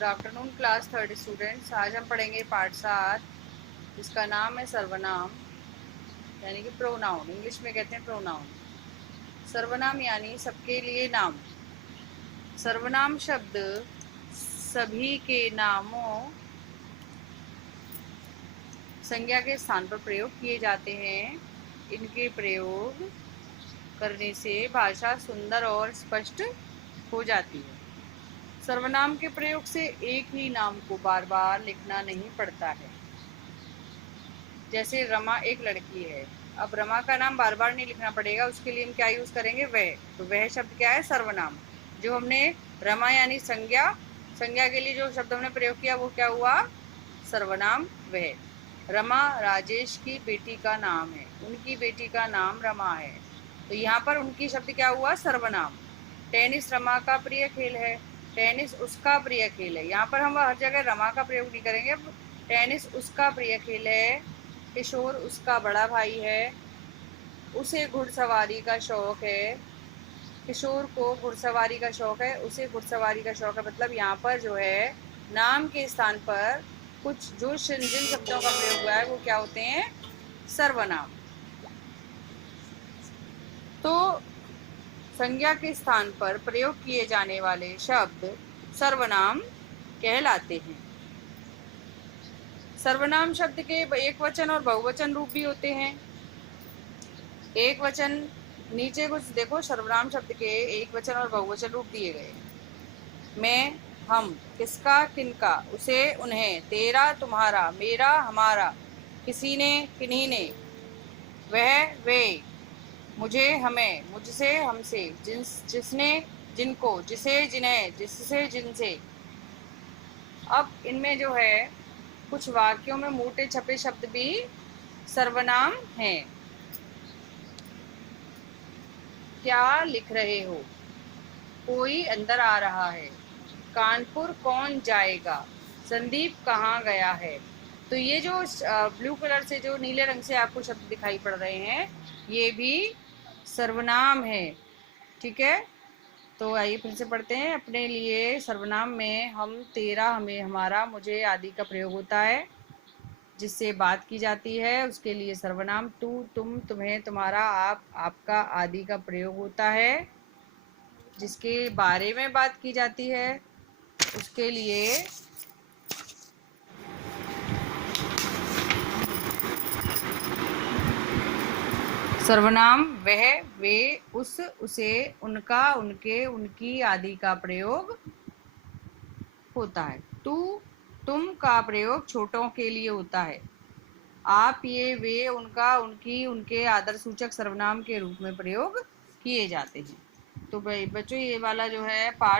Good afternoon class third students. आज हम पढ़ेंगे पाठ 7 जिसका नाम है सर्वनाम यानी कि प्रोनाउन। इंग्लिश में कहते हैं प्रोनाउन। सर्वनाम यानी सबके लिए नाम। सर्वनाम शब्द सभी के नामों संज्ञा के स्थान पर प्रयोग किए जाते हैं। इनके प्रयोग करने से भाषा सुंदर और स्पष्ट हो जाती है। सर्वनाम के प्रयोग से एक ही नाम को बार बार लिखना नहीं पड़ता है। जैसे रमा एक लड़की है, अब रमा का नाम बार बार नहीं लिखना पड़ेगा, उसके लिए हम क्या यूज करेंगे? वह। तो वह शब्द क्या है? सर्वनाम। जो हमने रमा यानी संज्ञा, संज्ञा के लिए जो शब्द हमने प्रयोग किया वो क्या हुआ? सर्वनाम वह। रमा राजेश की बेटी का नाम है, उनकी बेटी का नाम रमा है, तो यहाँ पर उनकी शब्द क्या हुआ? सर्वनाम। टेनिस रमा का प्रिय खेल है, टेनिस उसका प्रिय खेल है। यहाँ पर हम हर जगह रमा का प्रयोग नहीं करेंगे। टेनिस उसका प्रिय खेल है। किशोर उसका बड़ा भाई है, उसे घुड़सवारी का शौक है। किशोर को घुड़सवारी का शौक है, उसे घुड़सवारी का शौक है। मतलब यहाँ पर जो है नाम के स्थान पर कुछ जो जिन शब्दों का प्रयोग हुआ है वो क्या होते हैं? सर्वनाम। तो संज्ञा के स्थान पर प्रयोग किए जाने वाले शब्द सर्वनाम कहलाते हैं। सर्वनाम शब्द के एक वचन और बहुवचन रूप भी होते हैं। एक वचन नीचे कुछ देखो, सर्वनाम शब्द के एक वचन और बहुवचन रूप दिए गए। मैं, हम, किसका, किनका, उसे, उन्हें, तेरा, तुम्हारा, मेरा, हमारा, किसी ने, किन्हीं ने, वह, वे, मुझे, हमें, मुझसे, हमसे, जिसने, जिनको, जिसे, जिन्हें, जिससे, जिनसे। अब इनमें जो है कुछ वाक्यों में मोटे छपे शब्द भी सर्वनाम हैं। क्या लिख रहे हो? कोई अंदर आ रहा है। कानपुर कौन जाएगा? संदीप कहाँ गया है? तो ये जो ब्लू कलर से, जो नीले रंग से आपको शब्द दिखाई पड़ रहे हैं, ये भी सर्वनाम है। ठीक है, तो आइए फिर से पढ़ते हैं। अपने लिए सर्वनाम में हम, तेरा, हमें, हमारा, मुझे आदि का प्रयोग होता है। जिससे बात की जाती है उसके लिए सर्वनाम तू, तुम, तुम्हें, तुम्हारा, आप, आपका आदि का प्रयोग होता है। जिसके बारे में बात की जाती है उसके लिए सर्वनाम वह, वे, उस, उसे, उनका, उनके, उनकी आदि का प्रयोग होता है। तू, तुम का प्रयोग छोटों के लिए होता है। आप, ये, वे, उनका, उनकी, उनके आदर सूचक सर्वनाम के रूप में प्रयोग किए जाते हैं। तो भाई बच्चों, ये वाला जो है पाठ